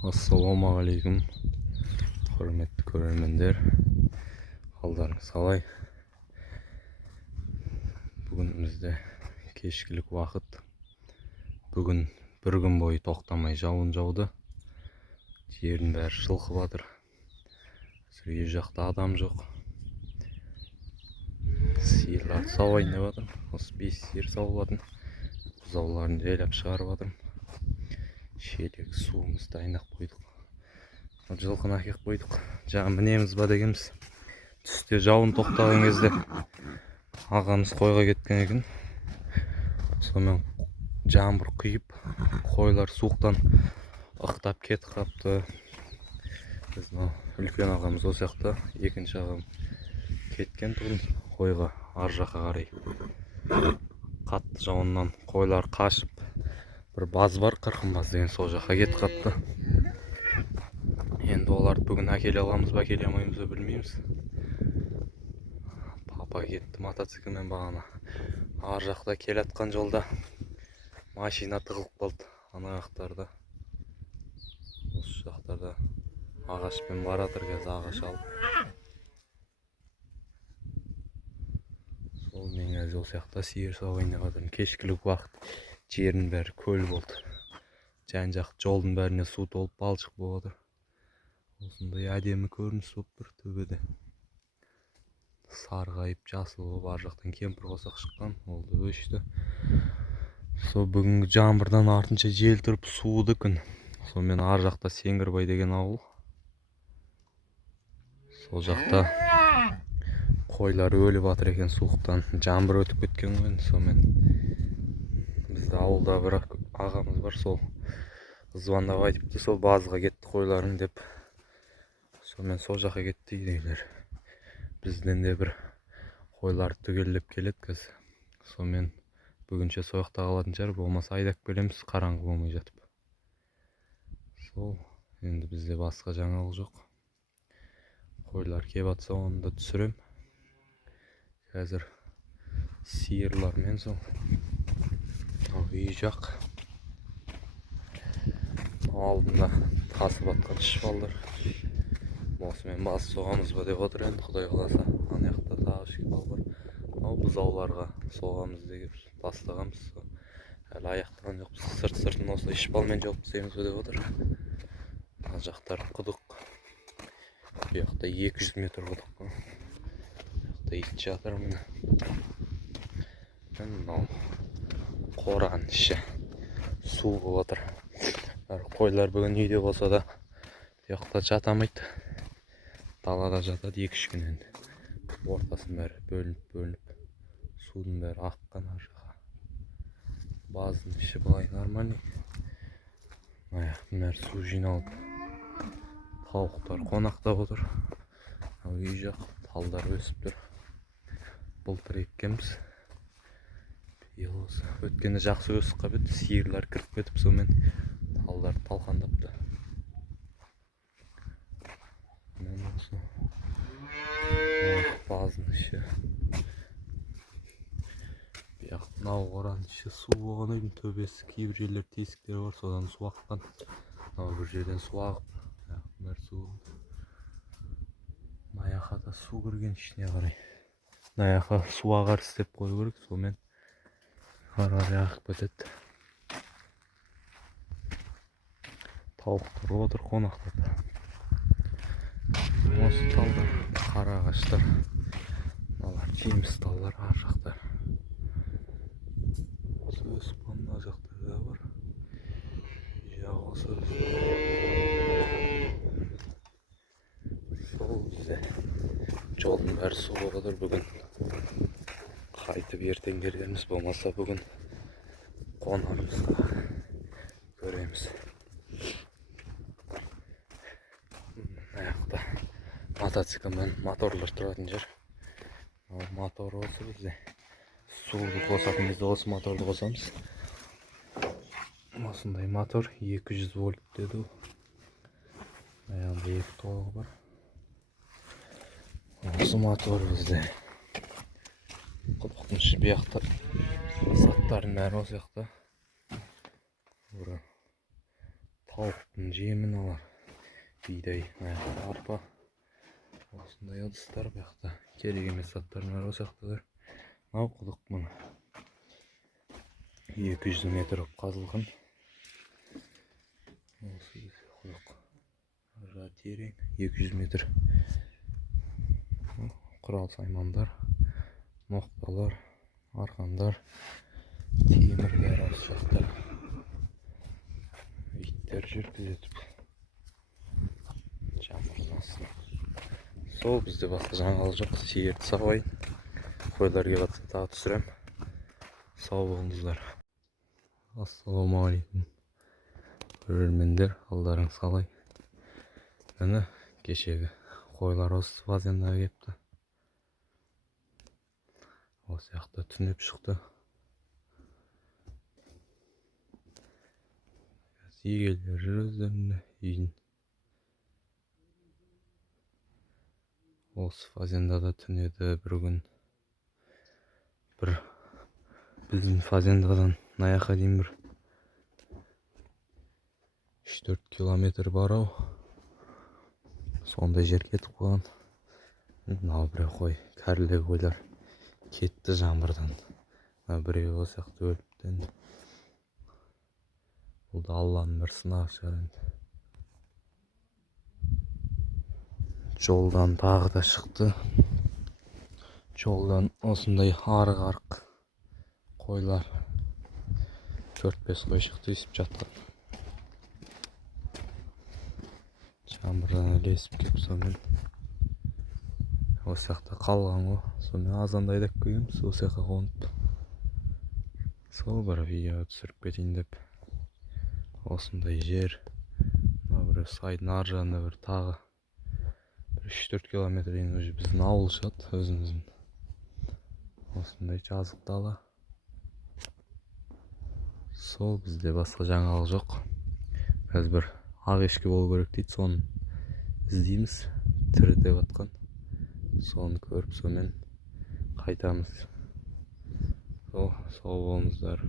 Assalamualaikum, hürmetli көрермендер. Қалдарыңыз қалай? Бүгін бізде кешкілік уақыт. Бүгін бір күн бойы тоқтамай жауын жауды. Жердің бәрі шылқып жатыр. Үй жақта адам жоқ. Сиырлар сау айнап жатыр. Осы 5 сиыр сауылатын. Бұзауларын жайлап шығарып жатырмын. Шелек суымызды дайындап қойдық. Жылқыны әкеп қойдық. Жаңа мінеміз ба дегенбіз. Түсте жауын тоқтаған кезде ағамыз қойға кеткен екен. Сонымен жаңбыр құйып, қойлар суықтан ықтап кетіп қапты. Біздің үлкен ағамыз осы жақта, екінші ағам кеткен тұғын қойға ар жаққа қарай. Қатты жауыннан қойлар қашып, бір баз бар, қырқынбаз деген, сол жаққа кетіп қапты. Енді оларды бүгін әкеле аламыз ба, әкеле алмаймыз ба білмейміз. Папа кетті мотоциклмен бағана. Ар жақта келатқан жолда машина тығылып қалды. Ана жақтарда, осы жақтарда ағашпен баратыр, қазір ағаш алып. Сол мен қазір осы жақта сиыр сауып ойнап жатырмын. Кешкілік уақыт, жердің бәрі көл болды. Жан жақ жолдың бәріне су толып балшық болып жатыр. Осындай әдемі көрініс болып тұр төбеде. Сарғайып, жасыл болып, ар жақтан кемпір қосақ шыққан, ол да өшті. Сол бүгінгі жаңбырдан артынша жел тұрып суыды күн. Сонымен ар жақта Сеңгірбай деген ауыл. Сол жақта қойлар өліп жатыр екен суықтан. Жаңбыр өтіп кеткен ғой. Сонымен бізді ауылда бір ағамыз бар, сол звондап айтыпты, сол базға кетті қойларың деп. Сонымен сол жаққа кетті үйдегілер. Бізден де бір қойлар түгелдеп келеді қазір. Сонымен бүгінше сояқта қалатын шығар, болмаса айдап келеміз қараңғы болмай жатып. Сол, енді бізде басқа жаңалық жоқ. Қойлар кеп атса оны да түсірем. Қазір сиырлармен сол үй жақ. Алдында тасып атқан шпалдар. Осымен бас соғамыз ба деп отыр енді, Құдай қаласа. Ана жақта тағы шпал бар. Бұзауларға соғамыз деп бастағанбыз. Әлі аяқтаған жоқпыз. Сырт-сыртын осылай шпалмен жауып тастаймыз ба деп отыр. Ана жақтар құдық. Bu жақта 200 метр құдық. Bu жақта ит жатыр міне. Мынау қораның іші су болып отыр. Қойлар бүгін үйде болса да, bu жақта жатамайды. Далада жатады 2-3 күн енді. Ортасын бәрі бөлініп, судың бәрі аққан ар жаққа. Баздың іші былай нормальный. Аяқтың бәрі су жиналып. Тауықтар қонақтап отыр. Үй жақ талдар өсіп тұр. Былтыр еккенбіз. Биыл осы өткенде жақсы өсіп қалып еді, сиырлар кіріп кетіп, сонымен талдар талқандапты. Баздың іші. Мынау қораның іші су болған үйдің төбесі, кейбір жерлер тесіктері бар, содан су аққан. Бір жерден су ағып, бәрі су. Маяқа да су кірген ішіне қарай. Маяқа су ағар істеп қою керек, сонымен қарай ағып кетеді. Тауықтар отыр қонақтап. Осы талдар қара ағаштар. Мыналар жеміс талдар, ар жақтар. Осы өсіп мына жақтарда бар. Осы сол бізде жолдың бәрі су болып отыр бүгін. Қайтып ертең келеміз, болмаса бүгін қонармыз, көреміз. Аяқта мотоциклмен моторлар тұратын жер. Мотор осы бізде. Суды қосатын кезде осы моторды қосамыз. Осындай мотор 200 вольт деді. Аяғында 2 толығы бар. Осы мотор бізде. Құдықтың іші bu жақта. Заттардың бәрі осы жақта. тауықтың жемін алар. Бидай, арпа. Осындай ыдыстар bu жақта. Керек емес заттардың бәрі осы жақталар. Мынау құдық мұны. 200 метр қазылған. Осы құдық. Ара терең 200 метр. Құрал саймандар, ноқталар, арқандар, темірлер осы жақта. Иттер жүр күзетіп. Жамырдың астына. Сол бізде басқа жаңалық жоқ. Сиырды сауайын. Қойлар келіп жатса тағы түсірем. Сау болыңыздар. Ассалаумағалейкум. Көрермендер, алдарыңыз қалай? Міне кешегі қойлар осы фазендаға келіпті. Осы жақта түнеп шықты. Егелер жүр өздерінде үйін. Осы фазендада түнеді бір күн. Біздің фазендадан наяққа дейін бір 3-4 километр бар ау. Сондай жер кетіп қалған. Мынау біреу қой, кәрілі қойлар кетті жаңбырдан. Біреу осы жақта өліпті енді. Бұл да Алланың бір сынағы шығар енді. Жолдан тағы да шықты. Жолдан осындай арық-арық қойлар 4-5 қой шықты есіп жатқан. Жаңбырдан ілесіп кеп сонымен осы жақта қалған ғой. Сонымен азанда айдап келгенбіз осы жаққа қонып. Сол бір видео түсіріп кетейін деп. Осындай жер. Мына бір сайдың ар жағында бір тағы 3-4 километрден уже біздің ауыл шығады өзіміздің. Осындай жазық дала. Сол бізде басқа жаңалық жоқ. Қазір бір ақ ешкі болу керек дейді, соны іздейміз. Тірі деп атқан. Соны көріп, сонымен қайтамыз. Сол болыңыздар.